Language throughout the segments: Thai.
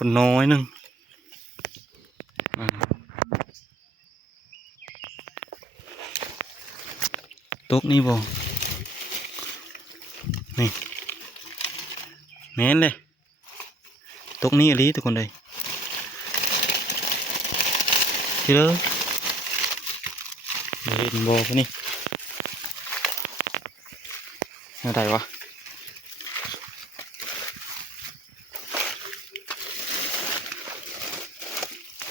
คนน้อยหนึ่งตกนี่บ่นี่แม่นเลยตกนี่อะไรทุกคนเลยที่เลยเห็นบ่ปะนี่อะไรวะ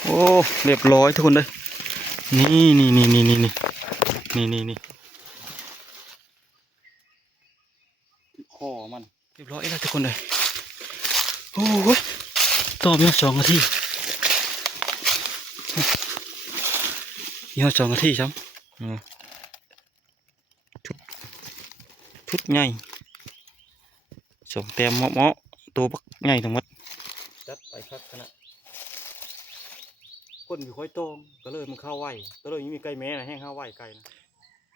โอ้เรียบร้อยทุกคนเลยนี่คอมันเรียบร้อยแล้วทุกคนเลยโอ้ยต่อไป2 นาทียี่ห้อ2 นาทีซ้ำชุดใหญ่2 แต้มเหมาะตัวบักใหญ่ทั้งหมดจัดไปครับขนาดคนอยู่ค่อยโตมก็เลยมันเข้าไหวก็เลยมีไก่แม่นะแห้งเข้าไหวไก่นะ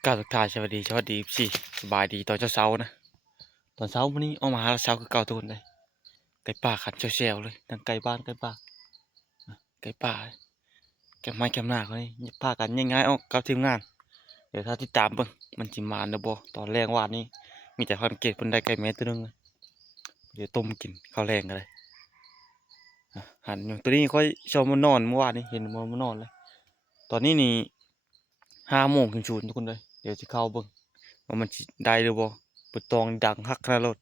กาสักทายสวัสดีสิสบายดีตอนเช้านะตอนเช้าวันนี้เอามาหาเช้าคือเก่าทุกคนเลยไก่ป่าขันเซลเลยทั้งไก่บ้านไก่ป่าแกมไม้แกมหน้าเขานี่พากันง่ายๆออกกับทีมงานเดี๋ยวถ้าที่ตามเบิ่งมันจิมาเด้อบ่ตอนแรงวานนี้มีแต่ความเกตเพิ่นได้ไก่แม่ตัวนึงเดี๋ยวต้มกินข้าวแรงกันเลยหันอยู่ตัวนี้ค่อยชอบมันนอนเมื่อวานนี้เห็นมันนอนเลยตอนนี้นี่5 โมงถึง0ทุกคนเลยเดี๋ยวจะเข้าเบิ่งว่ามันได้หรือบ่ปดตองดังฮักขนาดรถ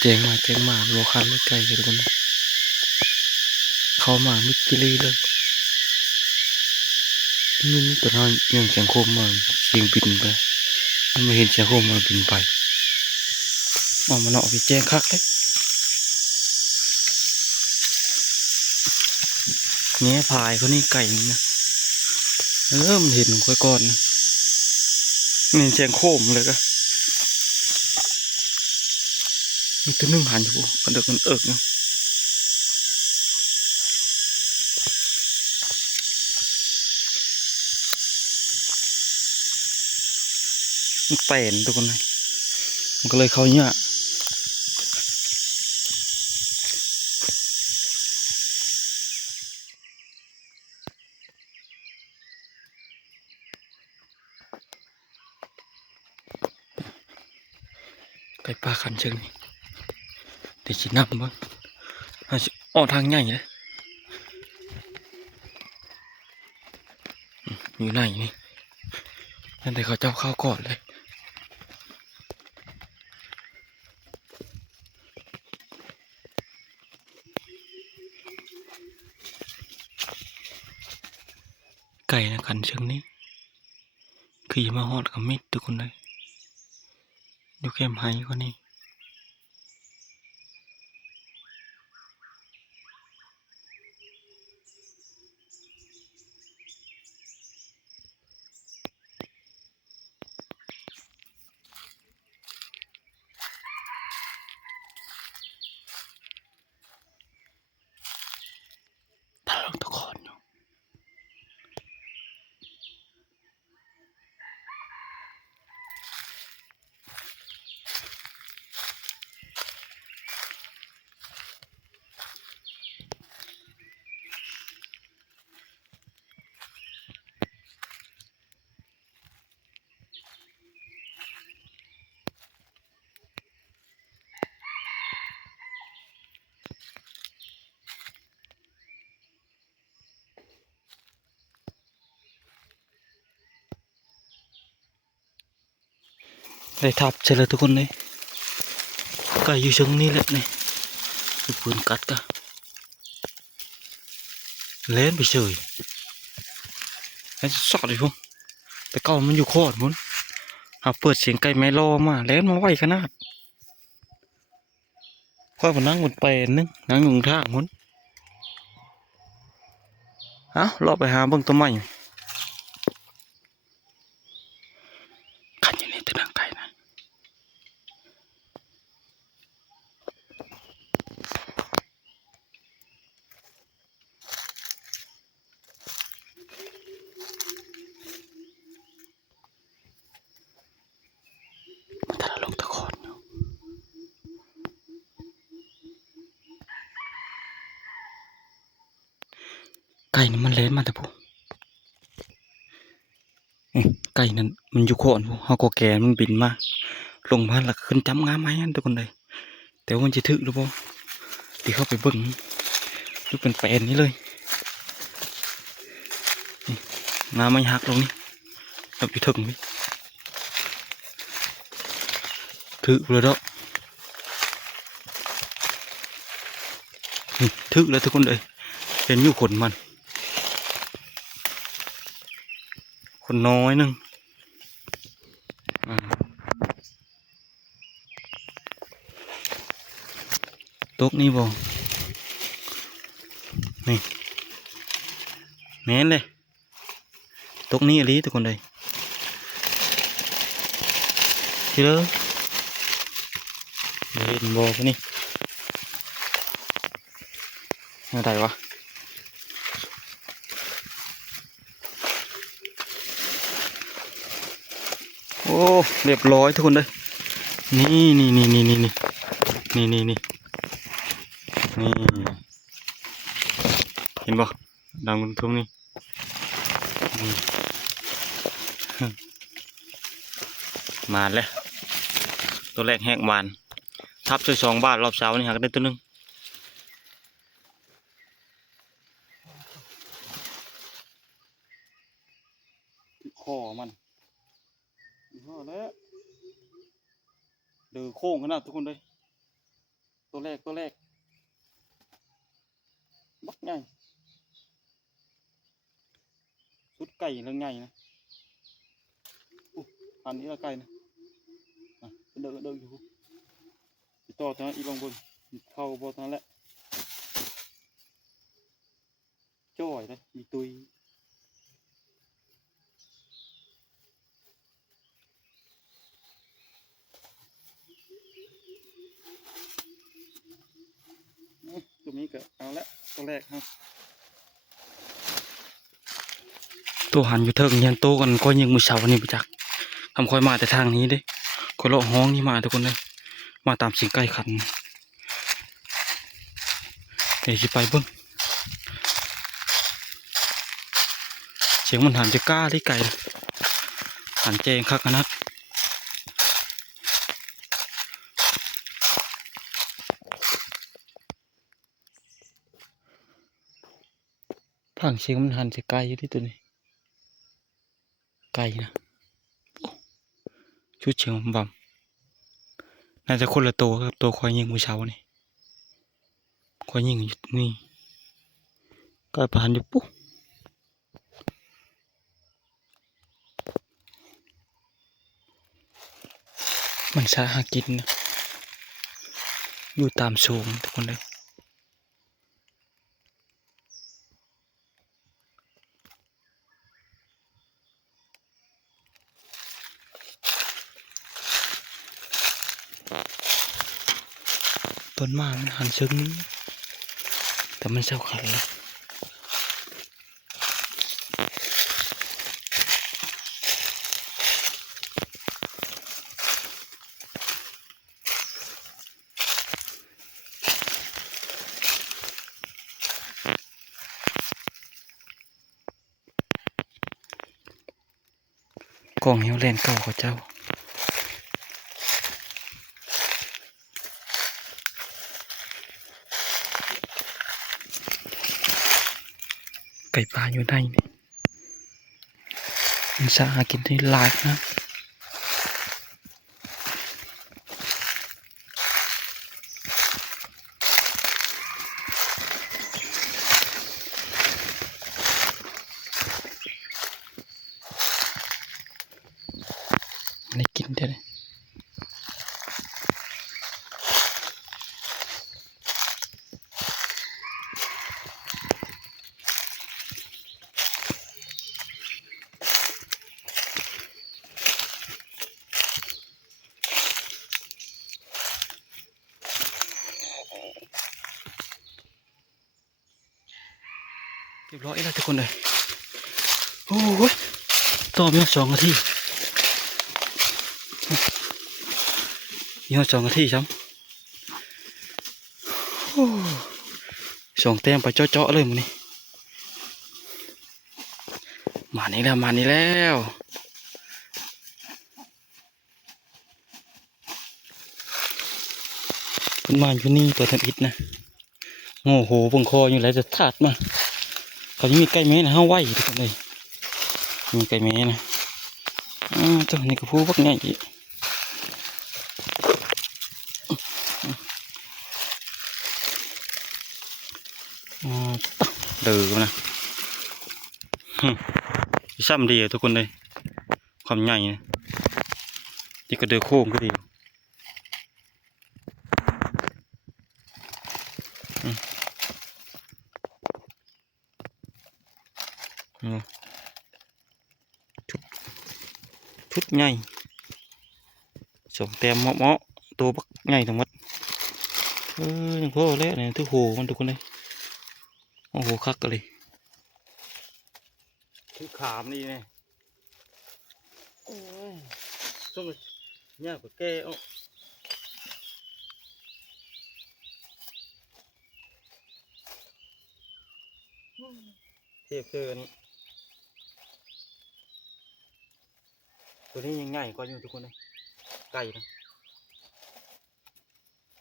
เจ๋งมาโลคันไม่ไกลกันทุกคนเข้ามามิดจิลีเลยนี่ตัวน้อยยังเสียงโคมมาเสียงบินไปมันไม่เห็นเสียงโคมมาบินไปมันออกไปแจ้งคักเลยแง่พายเขานี่ไก่นี่นะมันเห็นค่อยก่อนนะนี่เสียงโคมเลยก็มันตัวนึงหันอยู่มันเดือดมันเอิกนะมันแตนทุกคนเลยมันก็เลยเข้าเนี่ยไก่ปลาขันเชิงเดี๋ยวจีนับบ้างออกทางใหญ่เลยอยู่ไหนนี่นั่นแต่เขาเจ้าเข้าก่อนเลยไก่นะขันเชิงนี้ขี่มาหอดกับมิดทุกคนเลยดูแคมไฮก็นี่ตลกตะคอนอยู่ได้ทับเจอเลยทุกคนเลยไก่อยู่เชิงนี้แหละนี่คือปืนกัดกะเล่นไปเฉยไอ้สอดเลยพวกแต่เก่ามันอยู่คอดมุนเปิดเสียงไก่แม่รอมาเล่นมาไหวขนาดค่อยมานั่งบนเปนนึงนั่งอยู่ทางมุนรอไปหาเบิ่งตัวใหม่ขันอย่างนี้ตัวนังไก่นะ ไก่นี่มันเล่นมาแต่พวกไก่นั่นมันอยู่โคนพวกเฮาก็แก่มันบินมาลงมาแล้วขึ้นจำงามไหมทุกคนเลยแต่ว่ามันจะถึกหรือเปล่าที่เข้าไปเบิ่งดูเป็นแปลนนี้เลยงามไม่หักลงนี่เราไปถึงนี่ถึกเลยเนาะถึกแล้วทุกคนเลยเป็นอยู่ขนมันคนน้อยนึงตกนี่บ่นี่แม่นเลยตกนี่อลีทุกคนเลยทีเด้อเห็นบ่ปะนี่อะไรวะโอ้เรียบร้อยทุกคนเลยนี่เห็นบ่ดังทุ่งนี่มาแล้วตัวแรกแหกมานทับช่วย2 บาทรอบเช้านี่หักได้ตัวนึงคอมันแล้วเดือโค้งขนาดทุกคนเลยตัวแรกบักใหญ่สุดไก่เรื่องใหญ่นะอันนี้ละไก่นะเดินอยู่ต่อทางอีลงบนเข้าบนทางแหละจ้อยเลยมีตุยตัวนี้ก็เอาละตัวแรกครับตัวหันอยู่เทิงยันโตกันก็ยิงมือเสานี่ไปจักทำคอยมาแต่ทางนี้เด้คนละห้องนี่มาทุกคนเลยมาตามเสียงไก่ขันเดี๋ยวจะไปเบิ้งเสียงมันหันจะกล้าได้ไก่หันแจงคักขนาดผังเสียงมันหันจะไก่อยู่ที่ตัวนี้ไก่นะชุดเชียงบำน่าจะคนละตัวกับตัวควายยิงมือเช้านี่ควายยิงอยู่นี่ก็ผ่านอยู่ปุ๊บมันสาหากินนะอยู่ตามโซมทุกคนเลยต้นไม้มันหันเชิงนี้แต่มันเศร้าขันเลยกองเหี้ยวแลนเก่าเขาเจ้าไก่ปลาอยู่ในนี่มันสาหากินได้หลายนะไม่กินได้เลยเรียบร้อยแล้วทุกคนเลยโอ้ยต่อมี2 นาทีมี2 นาทีซ้ำ2 แต้มไปเจาะเลยมันนี่ มานี่แล้วมานี่แล้วขึ้นมาอยู่นี่ตัวทำอิฐนะโง่โหบังคออยู่แล้วจะถาดมาเขายังมีไก่แม่นะห้าไหวทุกคนเลยมีไก่แม่นะตัวนี้ก็พูดว่าไงอีกเดือนะซ้ำดีทุกคนเลยความใหญ่นี่ก็เดือโค้งก็ดีชุดใหญ่สองเต็มเหมาะตัวบักใหญ่ทั้งหมดยังพอแล้วเนี่ยทุกโหมันทุกคนเลยโอ้โหคักกันเลยทุกขามนี่เนี่ยโอ้ยช่วงนี้กว่าแกเทียบเกินตัวนี้ยังง่ายกว่าอยู่ทุกคนเลยไก่นะ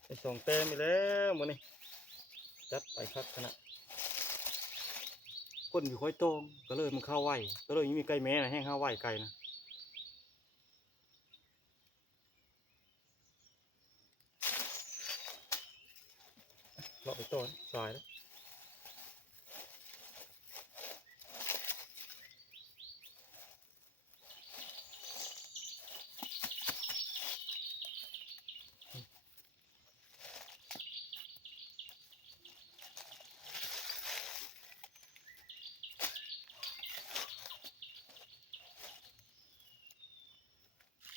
ไอ้สองเต็มไปแล้วมันนี่จัดไปคักขนาดก้นอยู่ค่อยโตงก็เลยมันเข้าไหวก็เลยยังมีไก่แม่นะแห้งเข้าไหวไก่นะเราไปต้นสายแล้ว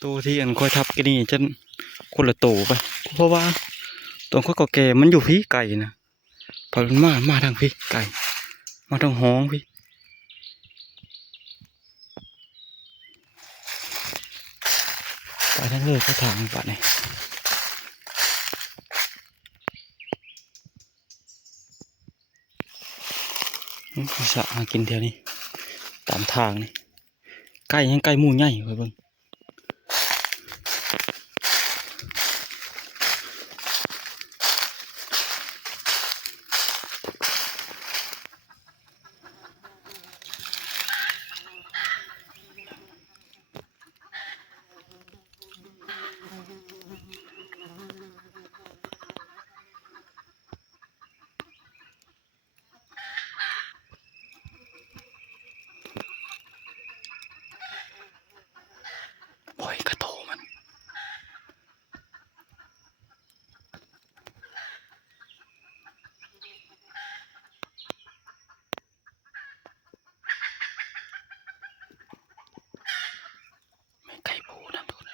ตัวที่อันค่อยทับกันนี่จะคนละโตไปเพราะว่าตัวค่อยก็แก่มันอยู่พี่ไก่นะพอมันมาทางพี่ไก่มาทางห้องพี่ไปทั้งเลยก็ทางป่ะนี่สะมากินเท่านี้ตามทางนี่ไก่ยังไก่หมูใหญ่ไปเบิ่งปล่อยกระโตมันไม่ไก่ปูนะทุกคน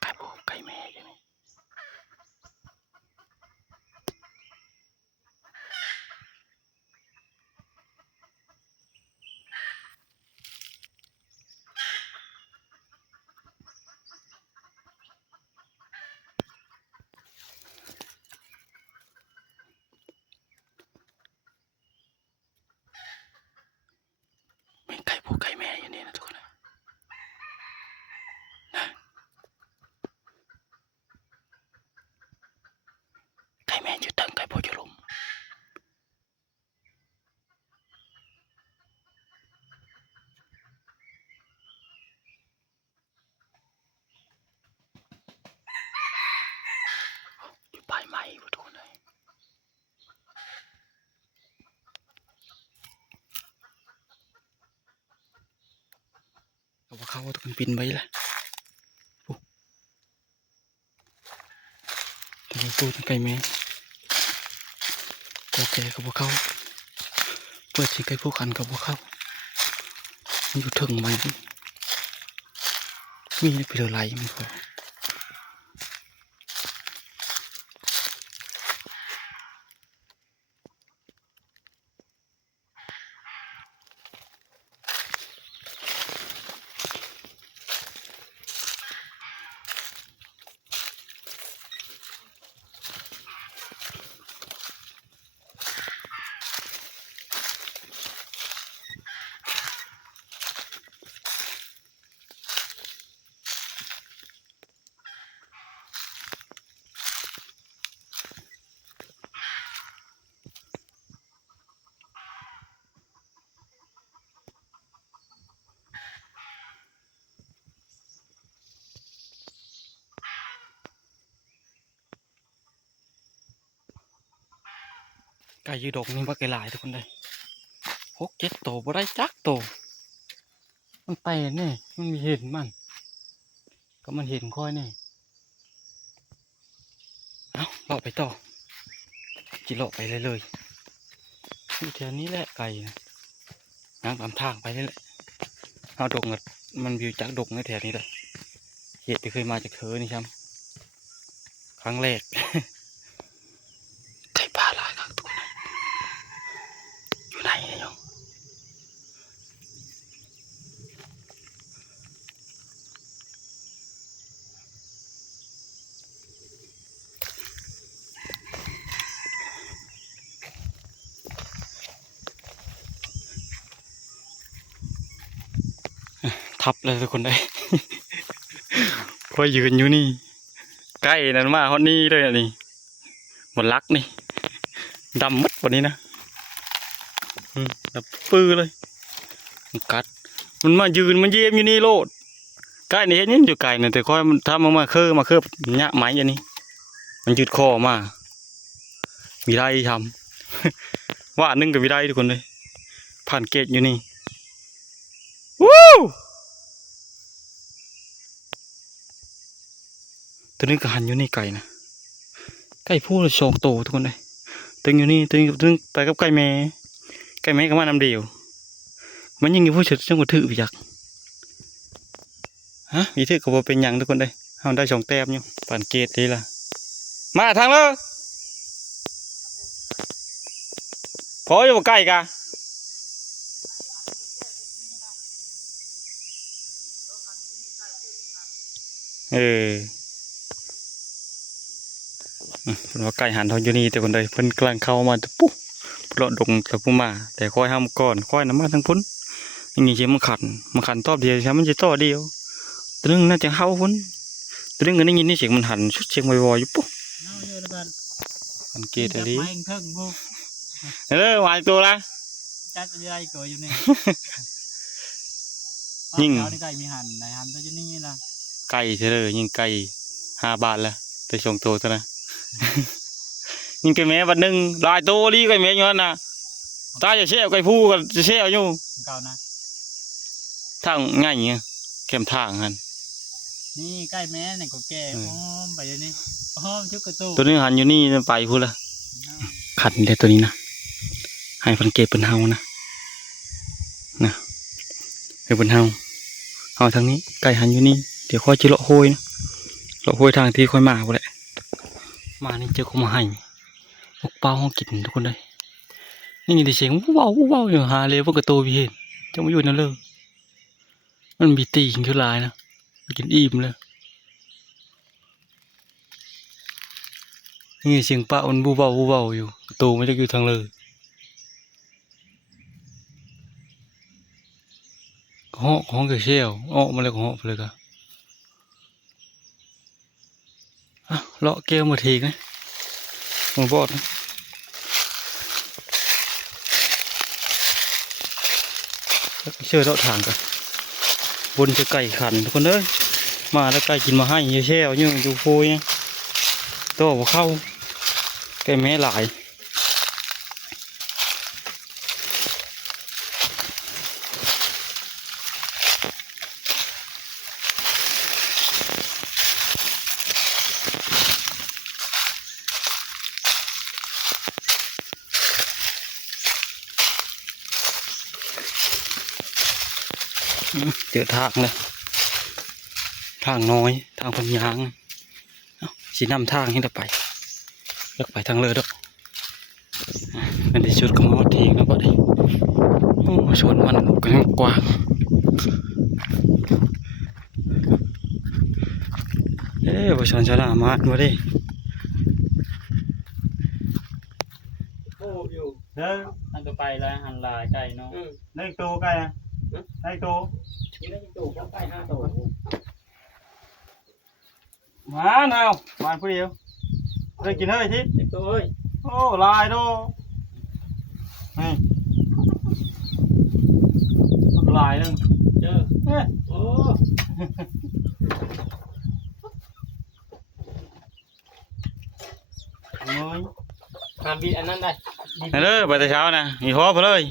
ไก่ปูไก่แม่ยังไงไม่ไก่ปูไก่แม่อย่างนี้นะทุกคนนะไก่แม่อยู่ตั้งไก่ปูอยู่ลมอยู่ปลายไม้ทุกคนเลยเอาว่าเข้าทุกคนปินไว้ละแต่ไม่พูดไก่แม่ก็แกกับพวกเขาเปิดชีไก่ผู้ขันกับพวกเขามันอยู่ถึงไหมมีไปเรือไหลมันพอ ไก่ยืดดงนี่ว่าไก่หลายทุกคนเลย6-7โตบ่ได้จักโตมันไปนี่มันมีเห็นมันก็มันเห็นค่อยนี่เอาเลาะไปต่อจิเลาะไปเลยที่แถวนี้แหละไก่นะนั่งตามทางไปนี่แหละเอาดงมันวิวจากดงในแถวนี้เลยเหตุที่เคยมาจากเธอนี่ครับครั้งแรก ไก่ป่าหลายครับตัวนั้นอยู่ไหนเนี่ยโยมทับเลยทุกคนได้ พอยืนอยู่นี่ใกล้นั่นมาฮอดนี่เลยนี่หมดลักนี่ดำมัดกว่านี้นะแบบปื้อเลยมันกัดมันมายืนมันเยี่ยมอยู่นี่โลดใกล้นี่เห็นยังอยู่ไกลเนี่ยแต่ค่อยมันถ้ามาเคอหยะไม้อย่างนี้มันยืดคอมามีได้ทำ ว่านึ่งกับมีได้ทุกคนเลยผ่านเกตอยู่นี่วู้ตัวนี้ก็หันอยู่นี่ไก่นะไก่ผู้โชกโตทุกคนเลยตึงอยู่นี่ตึงไปกับไก่แม่ก็มานำเดียวมันยังอยู่ผู้เฉิดจังหวะถือไปอยากฮะมีถือก็บ่เป็นหยังทุกคนเลยเอาได้2 แต้มอยู่ผ่านเกตดีละมาทางเลยพออยู่ใกล้กะเพิ่นว่าไก่หันทองอยู่นี่แต่คนใดเพิ่นกำลังเข้ามาปุ๊บเลาะดงกับผู้มาแต่ค่อยห้ามก่อนค่อยน้ำมาทั้งพุ่นอย่างนี้เชี่ยมันขันตอบเดียวใช่มันจะต่อเดียวตัวนึงน่าจะเข้าพุ่นตัวนึงก็ได้ยินนี่เสียงมันหันชุดเสียงวอยๆอยู่ปุ๊บสังเกตอะไรวายตัวละจัดอะไรเกิดอยู่นี่ ยิ่งไก่มีหันไหนหันตัวจะนี่ล่ะไก่เฉลยยิ่งไก่5 บาทละแต่ชงโตซะนะ ยิ่งไก่แม่บัดนึงลายโตรีไก่แม่ย้อนนะตาจะเชี่ยวไก่ผู้ก็จะเชี่ยวอยู่เก่านะทางง่ายเงี้ยเข้มทางหันนี่ไก่แม่เนี่ยก็แก่ไปเลยนี่ชุกกระตู้ตัวนี้หันอยู่นี่ไปพูดละขันเลยตัวนี้นะให้พันเกตเป็นเฮานะเป็นเฮาทางนี้ไก่หันอยู่นี่เดี๋ยวค่อยจะเลาะโหยนะเลาะโหยทางที่ค่อยมาไปแหละมานี่เจอเขามาให้พวกเป้าห้องกินทุกคนเลยนี่มีแต่เสียงวู้ว้าวอยู่หาเลยพวกกระโตพี่เห็นจะมาอยู่นั่นเลยมันมีตีกินขึ้นลายนะกินอิ่มเลยนี่เสียงป้ามันวู้ว้าวอยู่กระโตไม่ได้อยู่ทางเลยห้องเกลียวออกมาเลยห้องเลยกันเลาะเกลียวมาทีไงมาบอดนะเชื่อเลาะทางกันบนจะไก่ขันทุกคนเลยมาแล้วไก่กินมาให้เยอะแช่อยู่ดูโพยตัวหัวเข้าไก่แม่หลายเจอทางเลยทางน้อยทางคนยางสีน้ำทางให้เราไปเลือกไปทางเลยด้วยอันนี้ชุดของมอดทีนะบ่ได้โอ้ชวนมันกว้างประชาชนมามาดิโอ้อยู่เด้อหันตัวไปแล้วหันลายไก่เนาะได้ตัวไก่นะได้ตัวนี่ได้ตัวก็ไก่5 ตัวมาหนาวมาผู้เดียวได้กินเฮ้ยทิพตัวเอ้ยโอ้ลายดูนี่ลายนึงเจอโอ้น้อยทำบีอันนั้นได้ นั่นเลยไปแต่เช้านะมีพอไปเลย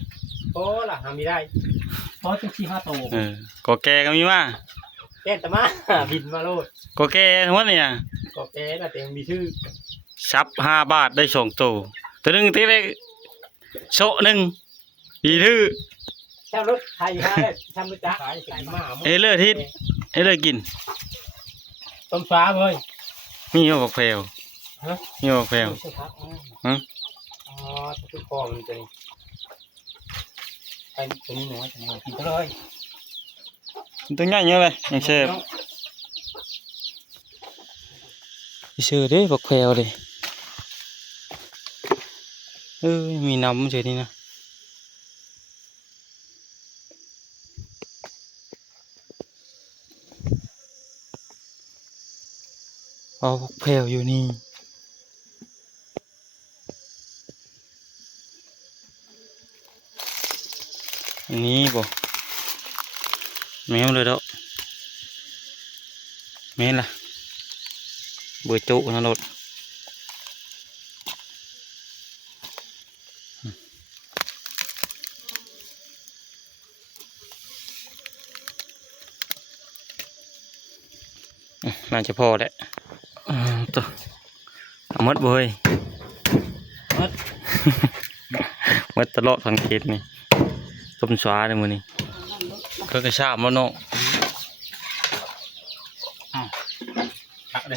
โอ้ล่ะทำไม่ได้เพราะจะขี้ห้าโต ก็แกก็มีมา แก่นตะมาบินมาโลด ก็แกทั้งหมดเนี่ย ก็แก่น่ะเต็มมีชื่อ ซับ5 บาทได้2 ตัวหนึงตีได้โซะหนึ่งอีทื่อ ช่างรถไทยฮะช่างรถจักรขายไก่มา เอ้ยเลิศทิศเอ้ยเลิศกิน ต้มฟ้าเว้ย มีหัวบักแพรว ฮะ มีหัวบักแพรว ฮะ อ๋อตัวคอมันจะไปตัวนี้หนูจะมากินเลย ตัวใหญ่เยอะเลยยังเชฟชื่อเด้บักแพรวเลยมีน้ำเฉยนี่นะเอาบักแพรวอยู่นี่อันนี้บ่แมวเลยดอกแม่นล่ะเบื่อจุนะรถน่าจะพอแหละตัวเอาหมดเว้ย มัด หมดตลอดสังเกตนี่ต้มสวาเลยมือนี่เคยกระชาบแล้วเนาะ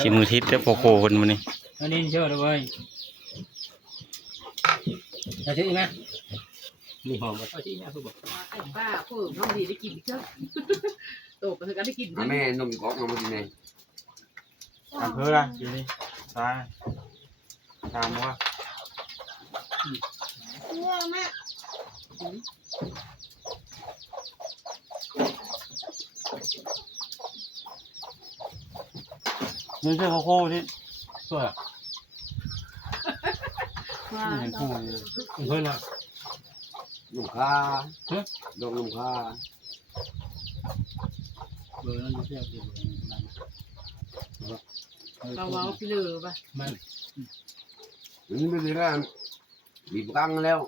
ชิมมือทิพย์เด้อโคคนมือนี่ อันนี้เชื่อเลยเว้ยจะชื่อไหมมีหอมกับชื่อไหมคือบอก ไอ้ป้าเพิ่มน้องดีได้กินเชื่อโตไปเถอะกันได้กิน แม่นมก๊อกเอามากินไง ตามเพื่อละอยู่นี่ซ้ายตามว่านี่ใช่โคที่ สวย เห็นคู่เลย เพื่อนอ่ะ ลูกค้าดอกลูกค้า เบอร์นั้นเชื่อเบอร์นั้น เราเว้าพี่เลือป่ะ มัน นี่ไม่ได้แล้วบีบตั้งแล้ว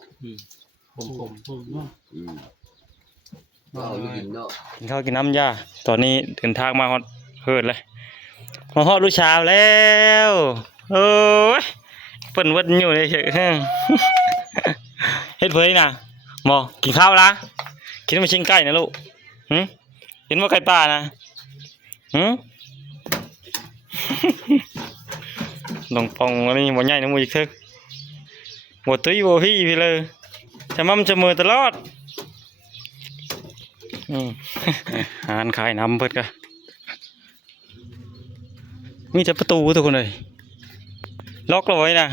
ผมก็เอาอยู่กินเนาะ กินข้าวกินน้ำย่าตอนนี้เดินทางมาฮอดเฮิดเลยมาฮอดลูกชาวแล้วโอ้ยเปิ่นวัดอยู่เลยเฉย เฮ็ดเผยน่ะหมอกินข้าวละกินมาชิงไก่นะลูกกินว่าไก่ป่านะลงปองอันนี้บ่ใหญ่นะมูอีกทึกบ่ตุ้ยบ่พี่พี่เลยจะมั่มจะมือตลอดหารขายน้ำเพิ่นก็มีแต่ประตูทุกคนเลยล็อกเราไว้นะ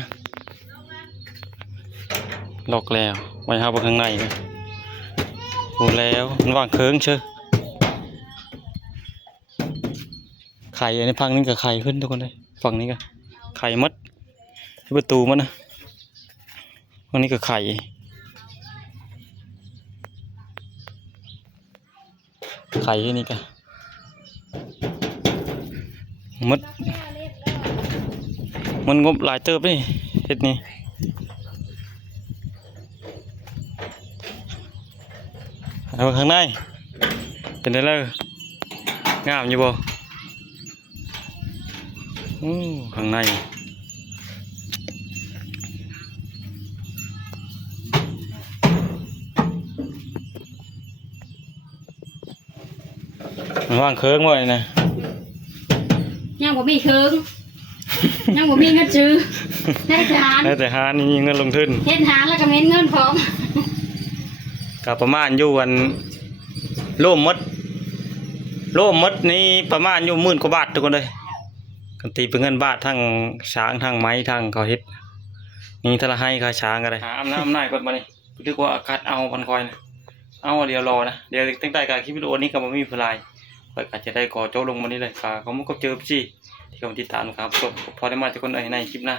ล็อกแล้วไว้หาบนข้างในนะหมดแล้วมันวางเคิงเชื่อไข่อันนี้พังนี่กับไข่ขึ้นทุกคนเลยฝั่งนี้ก็ไข่มัดประตูมันนะฝั่งนี้ก็ไข่ไข่นี่ก็มัดมันงบหลายเติบนี่เฮ็ดนี่เอาข้างในเป็นได้เลยงามอยู่บ่ข้างในมันว่างเคิร์งไว้นะ ยังบ่มีเคิงยังบ่มีเงินซื้อได้ทาน แล้วแต่หานี่มีเงินลงทุน เฮ็ดหาแล้วก็เม็นเงินพร้อม กับประมาณอยู่วันโล่มมดนี่ประมาณอยู่10,000 กว่าบาททุกคนเลยกันตีเป็นเงินบาททั้งช้างทั้งไม้ทั้งเขาเฮ็ดนี่ถ้าละให้ค่าช้างก็ได้หาอำนาจก่อนมานี่นึกว่าอากาศเอาพันคอยนะเอาเดี๋ยวรอนะเดี๋ยวตั้งแต่การคลิปวิดีโอนี้ก็บ่มีพลายก็อาจจะได้ก่อโจลงมานี่เลยค่ะเขามันก็เจอพี่ที่กำลังติดตามครับพอได้มาจากคนในคลิปหน้า